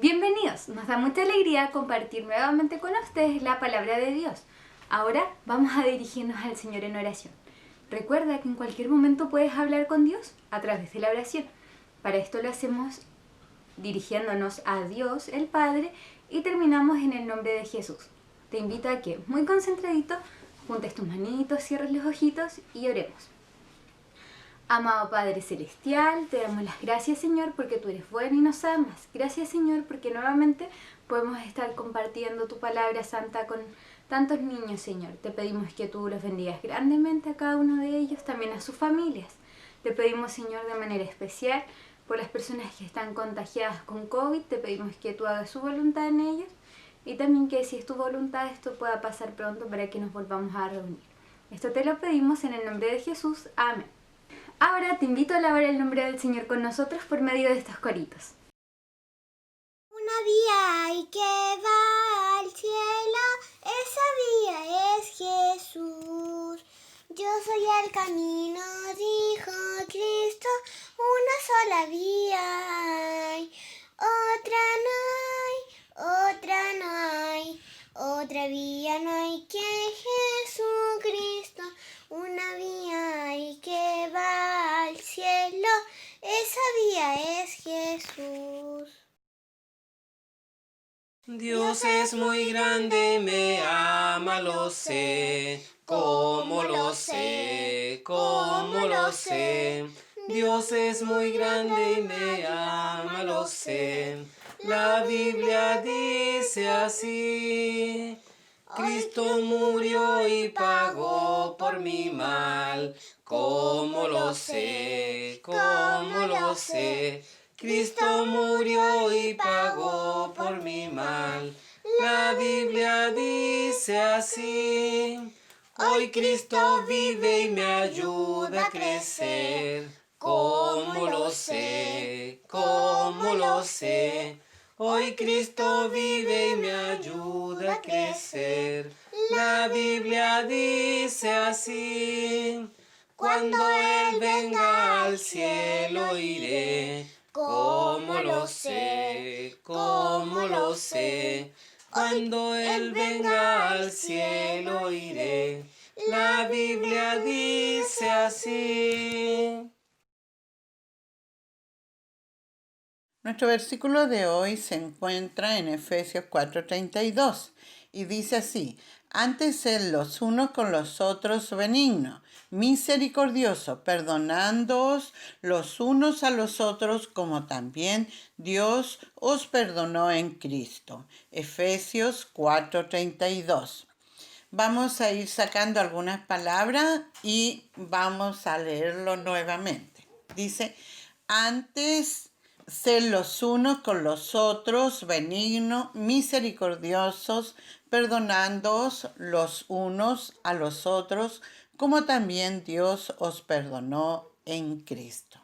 Bienvenidos, nos da mucha alegría compartir nuevamente con ustedes la palabra de Dios. Ahora vamos a dirigirnos al Señor en oración. Recuerda que en cualquier momento puedes hablar con Dios a través de la oración. Para esto lo hacemos dirigiéndonos a Dios, el Padre, y terminamos en el nombre de Jesús. Te invito a que, muy concentradito, juntes tus manitos, cierres los ojitos y oremos. Amado Padre Celestial, te damos las gracias, Señor, porque tú eres bueno y nos amas. Gracias, Señor, porque nuevamente podemos estar compartiendo tu palabra santa con tantos niños, Señor. Te pedimos que tú los bendigas grandemente a cada uno de ellos, también a sus familias. Te pedimos, Señor, de manera especial por las personas que están contagiadas con COVID. Te pedimos que tú hagas su voluntad en ellos y también que si es tu voluntad esto pueda pasar pronto para que nos volvamos a reunir. Esto te lo pedimos en el nombre de Jesús. Amén. Ahora te invito a alabar el nombre del Señor con nosotros por medio de estos coritos. Una vía hay que va al cielo, esa vía es Jesús. Yo soy el camino, dijo Cristo, una sola vía hay. Otra no hay, otra vía no hay que Jesucristo. Una vía hay que va al cielo, esa vía es Jesús. Dios es muy grande, me ama, lo sé. ¿Cómo lo sé? ¿Cómo lo sé? Dios es muy grande y me ama, lo sé. La Biblia dice así. Cristo murió y pagó por mi mal. ¿Cómo lo sé? ¿Cómo lo sé? Cristo murió y pagó por mi mal. La Biblia dice así. Hoy Cristo vive y me ayuda a crecer. ¿Cómo lo sé? ¿Cómo lo sé? Hoy Cristo vive y me ayuda a crecer. La Biblia dice así. Cuando Él venga al cielo iré. ¿Cómo lo sé? ¿Cómo lo sé? Cuando Él venga al cielo iré. La Biblia dice así. Nuestro versículo de hoy se encuentra en Efesios 4:32 y dice así: antes sed los unos con los otros benignos, misericordiosos, perdonándoos los unos a los otros como también Dios os perdonó en Cristo. Efesios 4:32. Vamos a ir sacando algunas palabras y vamos a leerlo nuevamente. Dice: antes sed los unos con los otros benignos, misericordiosos, perdonándoos los unos a los otros, como también Dios os perdonó en Cristo.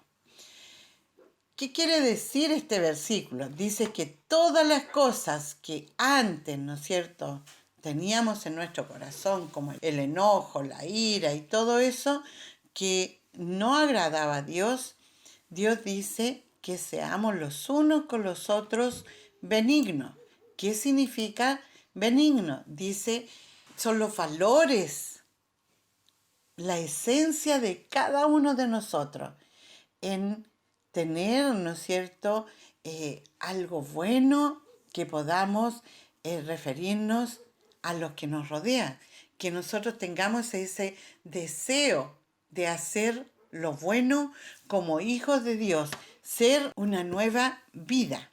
¿Qué quiere decir este versículo? Dice que todas las cosas que antes, ¿no es cierto?, teníamos en nuestro corazón, como el enojo, la ira y todo eso, que no agradaba a Dios, Dios dice que seamos los unos con los otros benignos. ¿Qué significa benigno? Dice, son los valores, la esencia de cada uno de nosotros en tener, ¿no es cierto?, algo bueno que podamos referirnos a los que nos rodean, que nosotros tengamos ese deseo de hacer lo bueno como hijos de Dios, ser una nueva vida,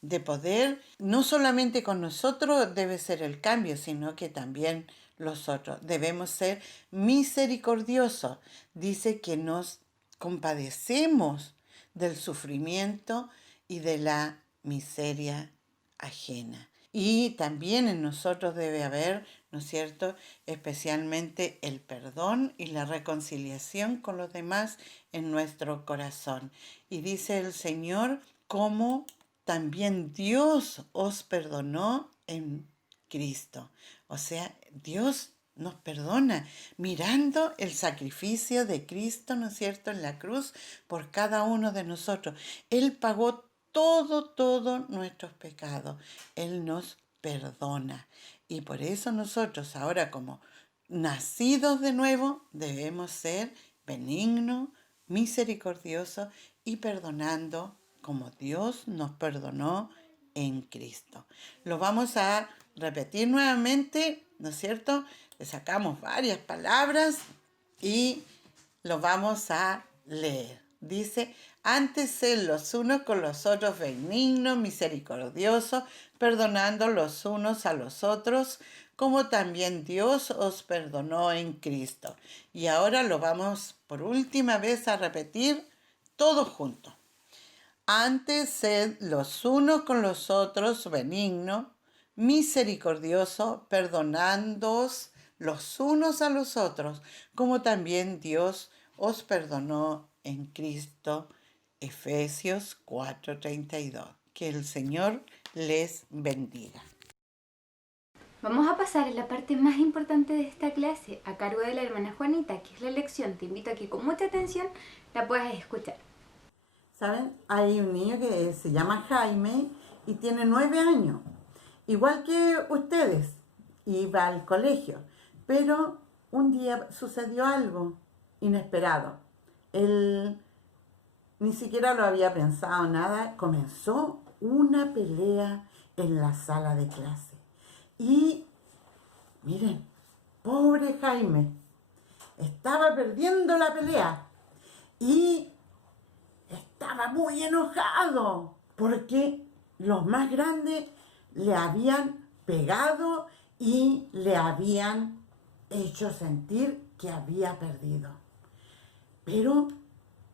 de poder, no solamente con nosotros debe ser el cambio, sino que también los otros. Debemos ser misericordiosos. Dice que nos compadecemos del sufrimiento y de la miseria ajena. Y también en nosotros debe haber, ¿no es cierto?, especialmente el perdón y la reconciliación con los demás en nuestro corazón. Y dice el Señor, como también Dios os perdonó en Cristo. O sea, Dios nos perdona mirando el sacrificio de Cristo, ¿no es cierto?, en la cruz por cada uno de nosotros. Él pagó todos nuestros pecados. Él nos perdona. Y por eso nosotros ahora como nacidos de nuevo debemos ser benignos, misericordiosos y perdonando como Dios nos perdonó en Cristo. Lo vamos a repetir nuevamente, ¿no es cierto? Le sacamos varias palabras y lo vamos a leer. Dice, antes sed los unos con los otros benignos, misericordiosos, perdonando los unos a los otros, como también Dios os perdonó en Cristo. Y ahora lo vamos por última vez a repetir todos juntos. Antes sed los unos con los otros benignos, misericordiosos, perdonándoos los unos a los otros, como también Dios os perdonó en Cristo. Efesios 4:32. Que el Señor les bendiga. Vamos a pasar a la parte más importante de esta clase, a cargo de la hermana Juanita, que es la lección. Te invito a que con mucha atención la puedas escuchar. ¿Saben? Hay un niño que se llama Jaime y tiene 9 años, igual que ustedes, iba al colegio, pero un día sucedió algo inesperado. Él ni siquiera lo había pensado nada, comenzó una pelea en la sala de clase. Y miren, pobre Jaime, estaba perdiendo la pelea y estaba muy enojado porque los más grandes le habían pegado y le habían hecho sentir que había perdido. Pero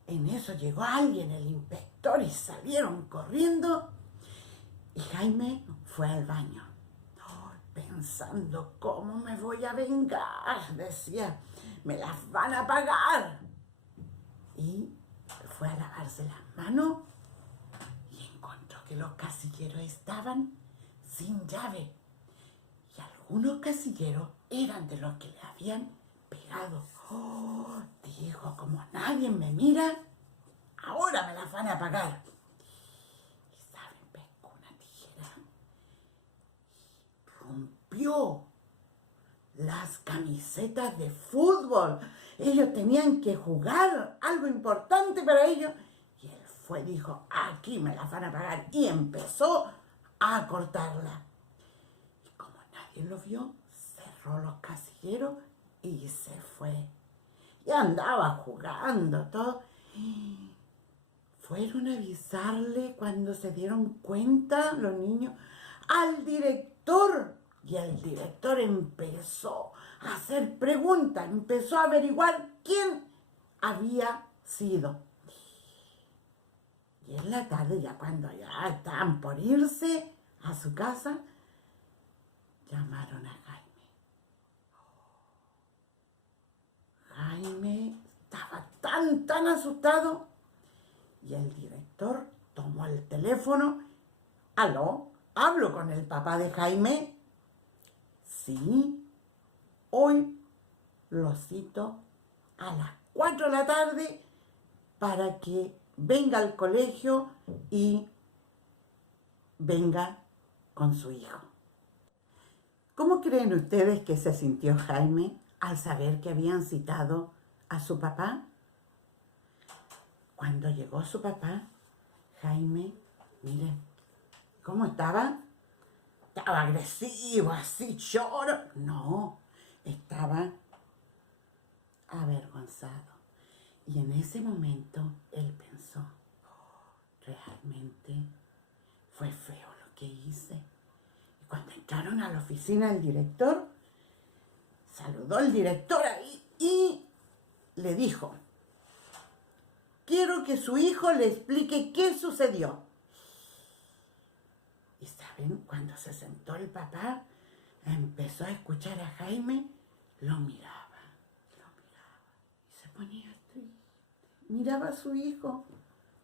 en eso llegó alguien, el inspector, y salieron corriendo y Jaime fue al baño. Pensando, ¿cómo me voy a vengar? Decía, me las van a pagar. Y fue a lavarse las manos y encontró que los casilleros estaban sin llave. Y algunos casilleros eran de los que le habían pegado. Dijo, como nadie me mira, ahora me las van a pagar. Y saben, pescó una tijera y rompió las camisetas de fútbol. Ellos tenían que jugar algo importante para ellos. Y él fue, dijo, aquí me las van a pagar. Y empezó a cortarla. Y como nadie lo vio, cerró los casilleros y se fue. Y andaba jugando todo. Fueron a avisarle cuando se dieron cuenta los niños al director. Y el director empezó a hacer preguntas, empezó a averiguar quién había sido. Y en la tarde, ya cuando ya estaban por irse a su casa, llamaron a Jaime. Jaime estaba tan asustado. Y el director tomó el teléfono. ¿Aló? ¿Hablo con el papá de Jaime? Sí, hoy lo cito a las 4 de la tarde para que venga al colegio y venga con su hijo. ¿Cómo creen ustedes que se sintió Jaime al saber que habían citado a su papá? Cuando llegó su papá, Jaime, miren, ¿cómo estaba? Estaba agresivo, así, lloro. No, estaba avergonzado. Y en ese momento él pensó, realmente fue feo lo que hice. Y cuando entraron a la oficina del director, saludó al director ahí y le dijo, quiero que su hijo le explique qué sucedió. Y saben, cuando se sentó el papá, empezó a escuchar a Jaime, lo miraba y se ponía triste. Miraba a su hijo.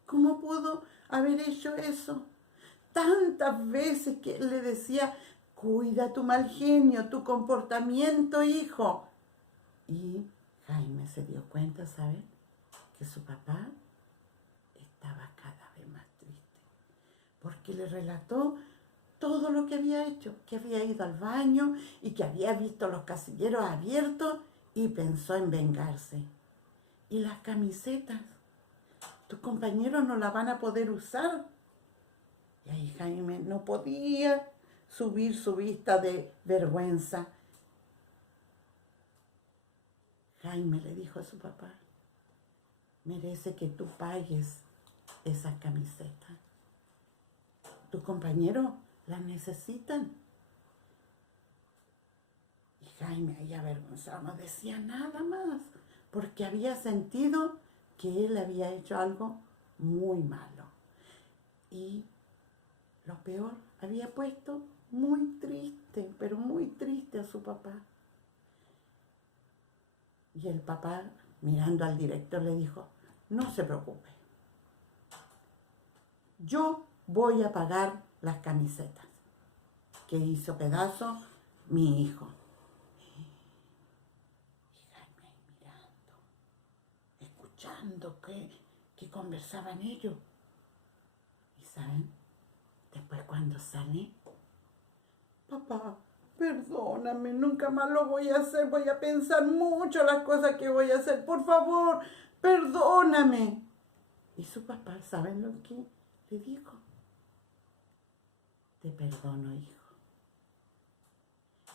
¿Cómo pudo haber hecho eso? Tantas veces que él le decía, cuida tu mal genio, tu comportamiento, hijo. Y Jaime se dio cuenta, ¿saben? Que su papá estaba cada vez más triste. porque le relató todo lo que había hecho, que había ido al baño y que había visto los casilleros abiertos y pensó en vengarse. ¿Y las camisetas? ¿Tus compañeros no las van a poder usar? Y ahí Jaime no podía subir su vista de vergüenza. Jaime le dijo a su papá, merece que tú pagues esas camisetas. Tus compañeros las necesitan. Y Jaime, ahí avergonzado, no decía nada más, porque había sentido que él había hecho algo muy malo. Y lo peor, había puesto muy triste, pero muy triste a su papá. Y el papá, mirando al director, le dijo, no se preocupe, yo voy a pagar las camisetas que hizo pedazo mi hijo. Y Jaime mirando, escuchando que conversaban ellos. Y ¿saben? Después cuando sale, papá, perdóname, nunca más lo voy a hacer, voy a pensar mucho las cosas que voy a hacer, por favor, perdóname. Y su papá, ¿saben lo que le dijo? Te perdono, hijo.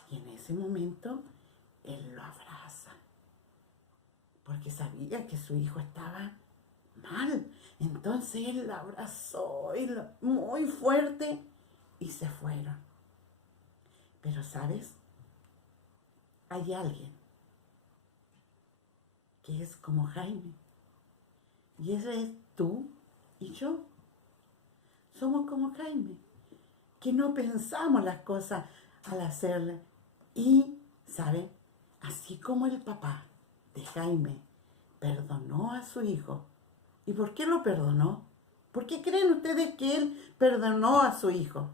Y en ese momento, él lo abraza, porque sabía que su hijo estaba mal. Entonces él lo abrazó muy fuerte y se fueron. Pero ¿sabes? Hay alguien que es como Jaime. Y ese es tú y yo. Somos como Jaime, que no pensamos las cosas al hacerlas. Y, ¿saben? Así como el papá de Jaime perdonó a su hijo. ¿Y por qué lo perdonó? ¿Por qué creen ustedes que él perdonó a su hijo?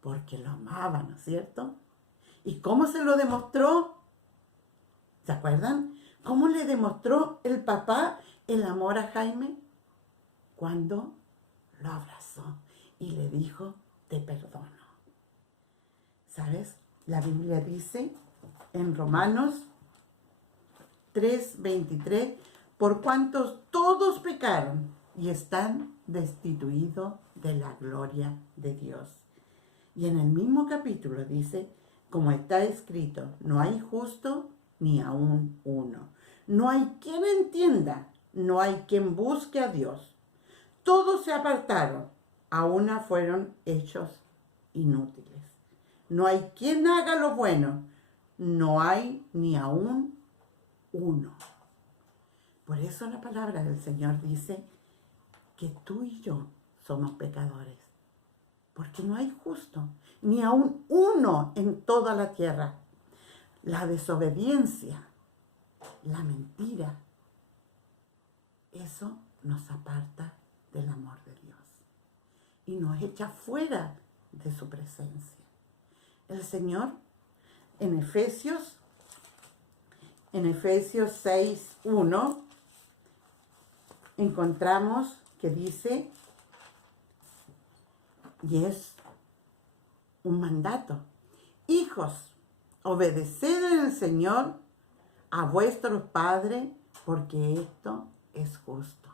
Porque lo amaba, ¿no es cierto? ¿Y cómo se lo demostró? ¿Se acuerdan? ¿Cómo le demostró el papá el amor a Jaime? Cuando lo abrazó y le dijo, te perdono. ¿Sabes? La Biblia dice en Romanos 3:23, por cuanto todos pecaron y están destituidos de la gloria de Dios. Y en el mismo capítulo dice, como está escrito, no hay justo ni aún uno. No hay quien entienda, no hay quien busque a Dios. Todos se apartaron, a una fueron hechos inútiles. No hay quien haga lo bueno, no hay ni aún uno. Por eso la palabra del Señor dice que tú y yo somos pecadores. Porque no hay justo, ni aún uno en toda la tierra. La desobediencia, la mentira, eso nos aparta del amor de Dios y nos echa fuera de su presencia. El Señor en Efesios 6:1 encontramos que dice, y es un mandato, hijos, obedeced en el Señor a vuestros padres, porque esto es justo.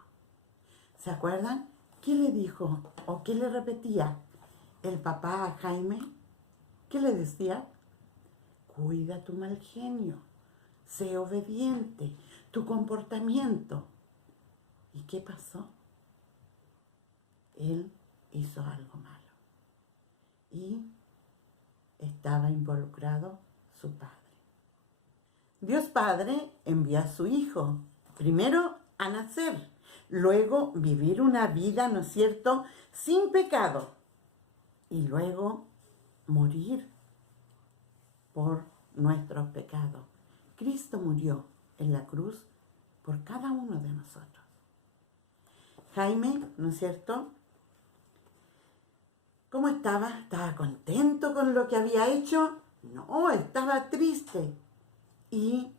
¿Se acuerdan? ¿Qué le dijo o qué le repetía el papá a Jaime? ¿Qué le decía? Cuida tu mal genio, sé obediente, tu comportamiento. ¿Y qué pasó? Él hizo algo malo y estaba involucrado su padre. Dios Padre envió a su Hijo, primero a nacer, luego vivir una vida, ¿no es cierto?, sin pecado, y luego morir por nuestros pecados. Cristo murió en la cruz por cada uno de nosotros. Jaime, ¿no es cierto?, ¿cómo estaba? ¿Estaba contento con lo que había hecho? No, estaba triste. Y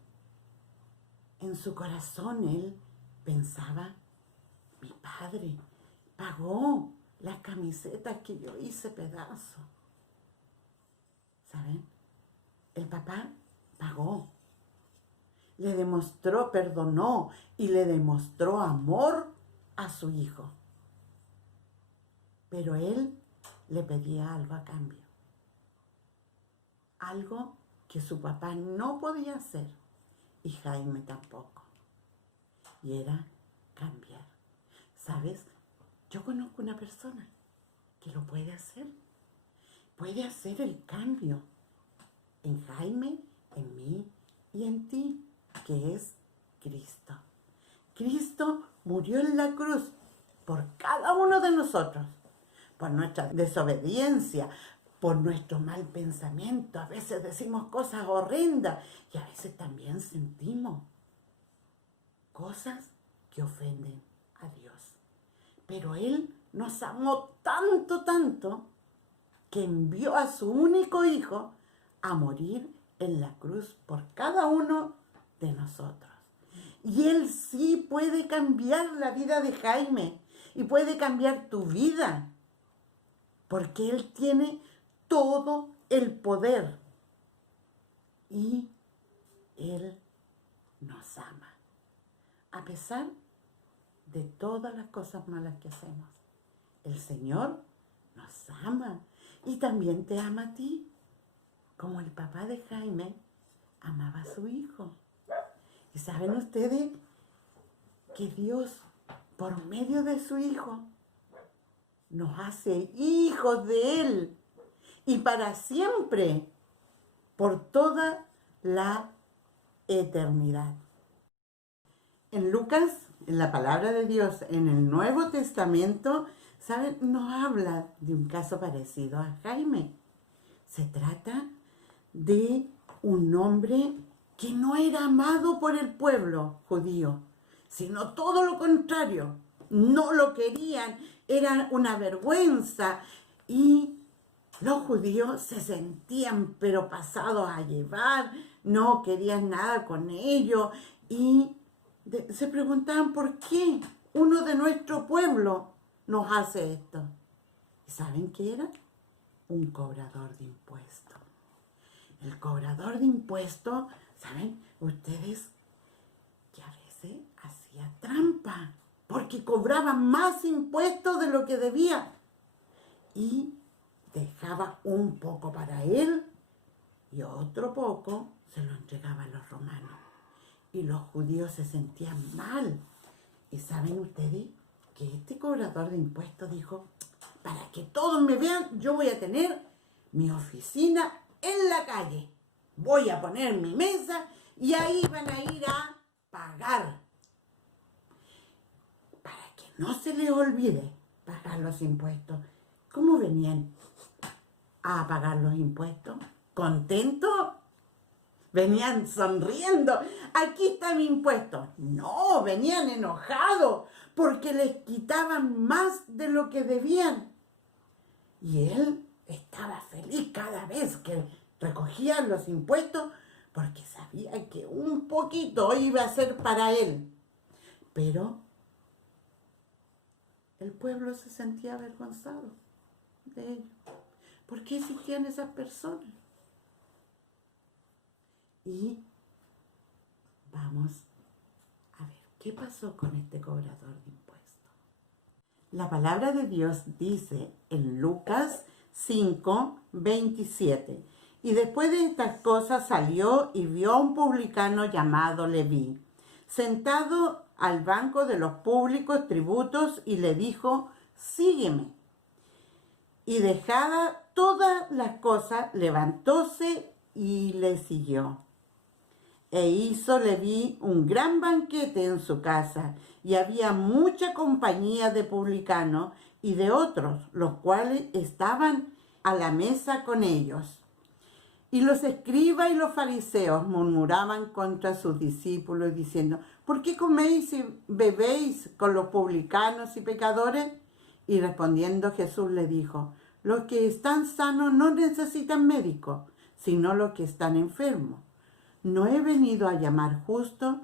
en su corazón él pensaba, mi padre pagó las camisetas que yo hice pedazos. ¿Saben? El papá pagó, le demostró, perdonó y le demostró amor a su hijo. Pero él le pedía algo a cambio. Algo que su papá no podía hacer y Jaime tampoco. Y era cambiar. ¿Sabes? Yo conozco una persona que lo puede hacer. Puede hacer el cambio en Jaime, en mí y en ti, que es Cristo. Cristo murió en la cruz por cada uno de nosotros, por nuestra desobediencia, por nuestro mal pensamiento. A veces decimos cosas horrendas y a veces también sentimos cosas que ofenden a Dios. Pero Él nos amó tanto, tanto, que envió a su único hijo a morir en la cruz por cada uno de nosotros. Y Él sí puede cambiar la vida de Jaime y puede cambiar tu vida, porque Él tiene todo el poder y Él nos ama, a pesar de todas las cosas malas que hacemos. El Señor nos ama y también te ama a ti, como el papá de Jaime amaba a su hijo. ¿Y saben ustedes que Dios, por medio de su hijo, nos hace hijos de Él y para siempre, por toda la eternidad? En Lucas, en la palabra de Dios, en el Nuevo Testamento, ¿saben? Nos habla de un caso parecido a Jaime. Se trata de un hombre que no era amado por el pueblo judío, sino todo lo contrario. No lo querían, era una vergüenza y los judíos se sentían pero pasados a llevar, no querían nada con ellos y se preguntaban por qué uno de nuestro pueblo nos hace esto. ¿Y saben qué era? Un cobrador de impuestos. El cobrador de impuestos, ¿saben ustedes? Que a veces hacía trampa, porque cobraba más impuestos de lo que debía. Y dejaba un poco para él y otro poco se lo entregaba a los romanos. Y los judíos se sentían mal. ¿Y saben ustedes que este cobrador de impuestos dijo, para que todos me vean, yo voy a tener mi oficina en la calle? Voy a poner mi mesa y ahí van a ir a pagar. Para que no se les olvide pagar los impuestos. ¿Cómo venían a pagar los impuestos? ¿Contentos? Venían sonriendo. Aquí está mi impuesto. No, venían enojados porque les quitaban más de lo que debían. Y él estaba feliz cada vez que recogían los impuestos porque sabía que un poquito iba a ser para él. Pero el pueblo se sentía avergonzado de ellos. ¿Por qué existían esas personas? Y vamos a ver qué pasó con este cobrador de impuestos. La palabra de Dios dice en Lucas 5:27. Y después de estas cosas salió y vio a un publicano llamado Leví, sentado al banco de los públicos tributos, y le dijo, sígueme. Y dejada todas las cosas, levantóse y le siguió. E hizo Leví un gran banquete en su casa, y había mucha compañía de publicanos y de otros, los cuales estaban a la mesa con ellos. Y los escribas y los fariseos murmuraban contra sus discípulos, diciendo, ¿por qué coméis y bebéis con los publicanos y pecadores? Y respondiendo Jesús le dijo, los que están sanos no necesitan médico, sino los que están enfermos. No he venido a llamar justos,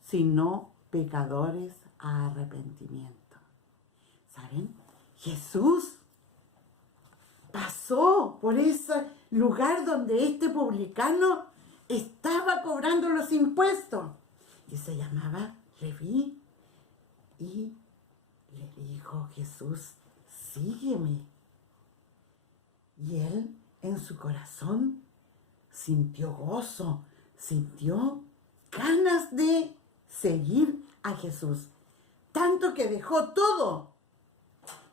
sino pecadores a arrepentimiento. ¿Saben? Jesús pasó por ese lugar donde este publicano estaba cobrando los impuestos y se llamaba Leví. Y le dijo Jesús, sígueme. Y él en su corazón sintió gozo, sintió ganas de seguir a Jesús. Tanto que dejó todo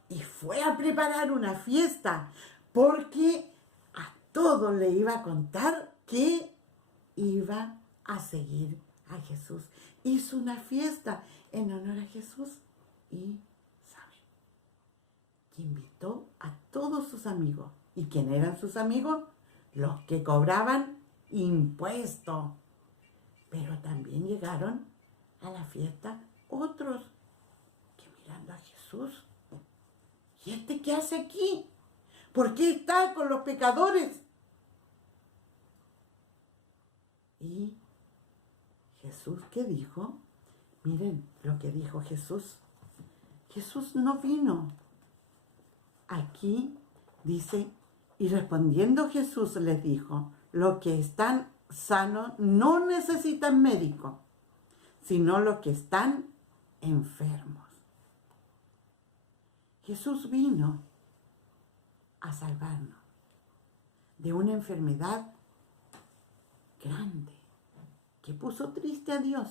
y fue a preparar una fiesta porque a todos le iba a contar que iba a seguir a Jesús. Hizo una fiesta en honor a Jesús y, ¿saben?, que invitó a todos sus amigos. ¿Y quién eran sus amigos? Los que cobraban impuestos. Pero también llegaron a la fiesta otros que mirando a Jesús. ¿Y este qué hace aquí? ¿Por qué está con los pecadores? Y Jesús, ¿qué dijo? Miren lo que dijo Jesús. Jesús no vino. Aquí dice, y respondiendo Jesús les dijo, los que están sanos no necesitan médico, sino los que están enfermos. Jesús vino a salvarnos de una enfermedad grande que puso triste a Dios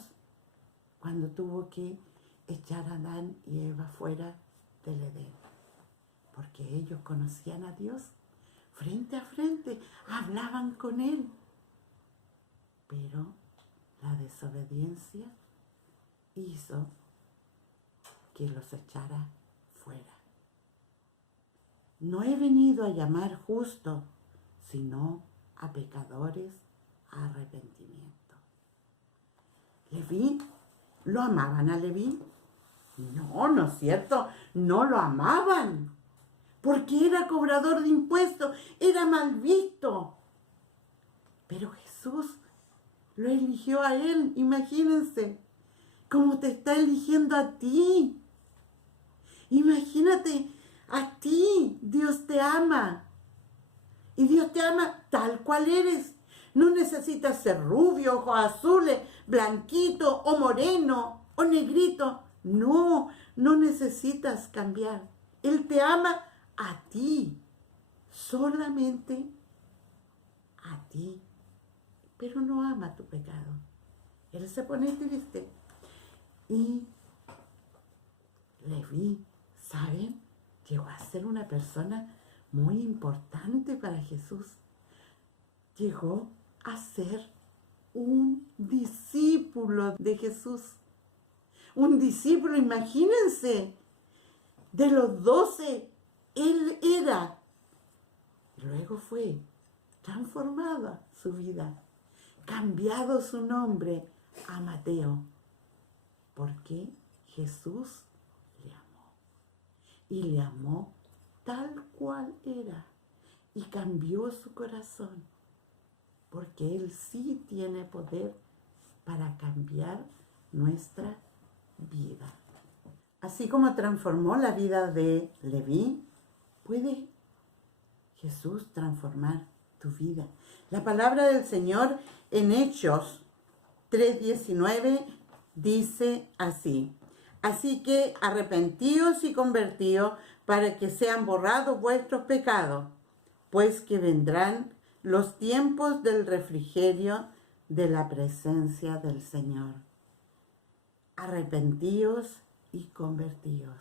cuando tuvo que echar a Adán y Eva fuera del Edén. Porque ellos conocían a Dios frente a frente, hablaban con Él. Pero la desobediencia hizo que los echara fuera. No he venido a llamar justos, sino a pecadores a arrepentimiento. ¿Leví? ¿Lo amaban a Leví? No, no es cierto, no lo amaban, porque era cobrador de impuestos, era mal visto. Pero Jesús lo eligió a él, imagínense, como te está eligiendo a ti. Imagínate, a ti Dios te ama. Y Dios te ama tal cual eres. No necesitas ser rubio, ojos azules, blanquito o moreno o negrito. No, no necesitas cambiar. Él te ama a ti, solamente a ti. Pero no ama tu pecado. Él se pone triste. Y Leví, ¿saben?, llegó a ser una persona muy importante para Jesús. Llegó a ser un discípulo de Jesús. Un discípulo, imagínense, de los 12, él era. Luego fue transformada su vida, cambiado su nombre a Mateo, porque Jesús le amó. Y le amó tal cual era. Y cambió su corazón. Porque Él sí tiene poder para cambiar nuestra vida. Así como transformó la vida de Leví, puede Jesús transformar tu vida. La palabra del Señor en Hechos 3:19 dice así: así que arrepentíos y convertíos para que sean borrados vuestros pecados, pues que vendrán los tiempos del refrigerio de la presencia del Señor. Arrepentíos y convertíos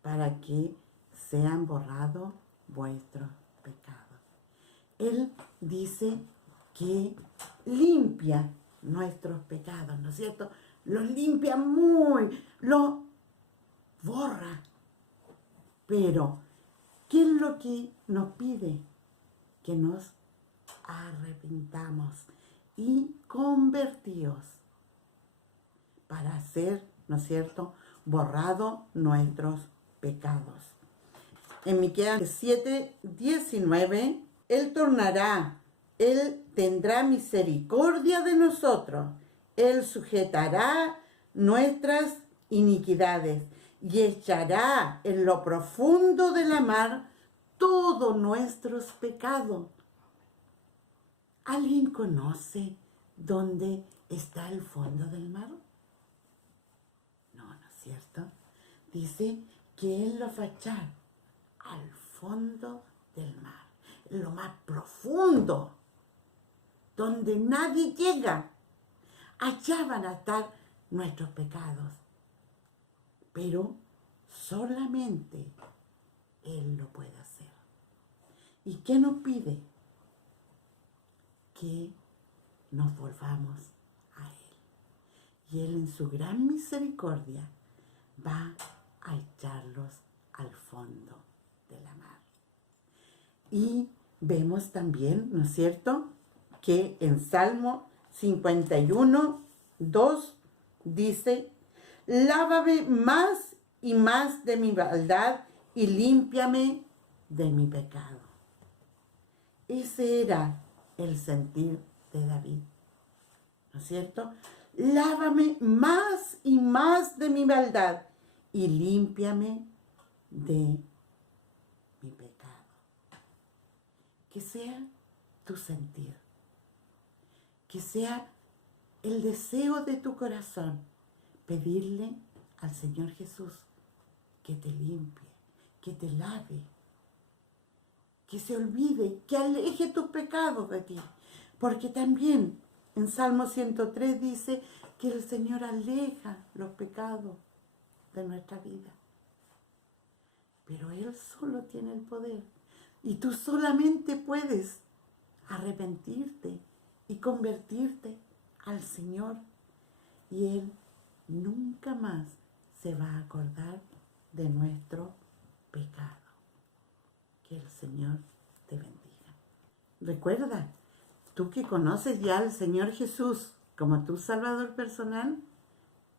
para que sean borrados vuestros pecados. Él dice que limpia nuestros pecados, ¿no es cierto? Los limpia los borra. Pero, ¿qué es lo que nos pide? Que nos arrepintamos y convertíos para ser, ¿no es cierto?, borrados nuestros pecados. En Miqueas 7:19, Él tornará, Él tendrá misericordia de nosotros, Él sujetará nuestras iniquidades. y echará en lo profundo de la mar todos nuestros pecados. ¿Alguien conoce dónde está el fondo del mar? No, ¿no es cierto? Dice que Él lo va a echar al fondo del mar, en lo más profundo, donde nadie llega. Allá van a estar nuestros pecados. Pero solamente Él lo puede hacer. ¿Y qué nos pide? Que nos volvamos a Él. Y Él en su gran misericordia va a echarlos al fondo de la mar. Y vemos también, ¿no es cierto?, que en Salmo 51, 2 dice: lávame más y más de mi maldad y límpiame de mi pecado. Ese era el sentir de David, ¿no es cierto? Lávame más y más de mi maldad y límpiame de mi pecado. Que sea tu sentir, que sea el deseo de tu corazón, pedirle al Señor Jesús que te limpie, que te lave, que se olvide, que aleje tus pecados de ti. Porque también en Salmo 103 dice que el Señor aleja los pecados de nuestra vida. Pero Él solo tiene el poder. Y tú solamente puedes arrepentirte y convertirte al Señor. Y Él nunca más se va a acordar de nuestro pecado. Que el Señor te bendiga. Recuerda, tú que conoces ya al Señor Jesús como tu Salvador personal,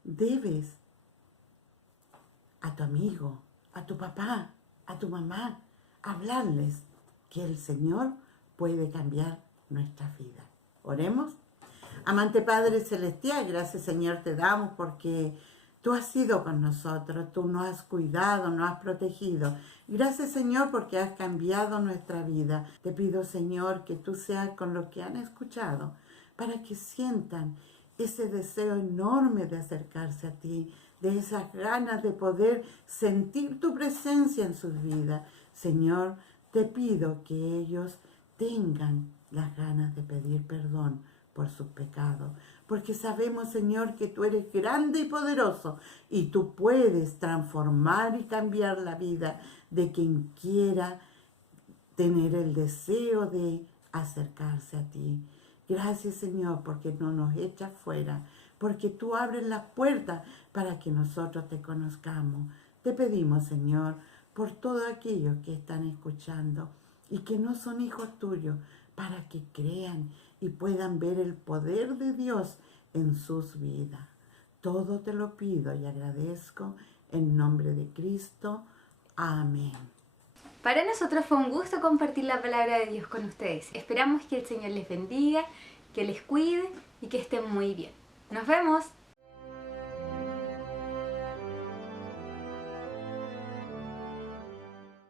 debes a tu amigo, a tu papá, a tu mamá, hablarles que el Señor puede cambiar nuestra vida. Oremos. Amante Padre Celestial, gracias Señor te damos porque tú has sido con nosotros, tú nos has cuidado, nos has protegido. Gracias Señor porque has cambiado nuestra vida. Te pido Señor que tú seas con los que han escuchado para que sientan ese deseo enorme de acercarse a ti, de esas ganas de poder sentir tu presencia en sus vidas. Señor, te pido que ellos tengan las ganas de pedir perdón por sus pecados, porque sabemos, Señor, que tú eres grande y poderoso y tú puedes transformar y cambiar la vida de quien quiera tener el deseo de acercarse a ti. Gracias, Señor, porque no nos echas fuera, porque tú abres las puertas para que nosotros te conozcamos. Te pedimos, Señor, por todos aquellos que están escuchando y que no son hijos tuyos, para que crean y puedan ver el poder de Dios en sus vidas. Todo te lo pido y agradezco en nombre de Cristo. Amén. Para nosotros fue un gusto compartir la palabra de Dios con ustedes. Esperamos que el Señor les bendiga, que les cuide y que estén muy bien. ¡Nos vemos!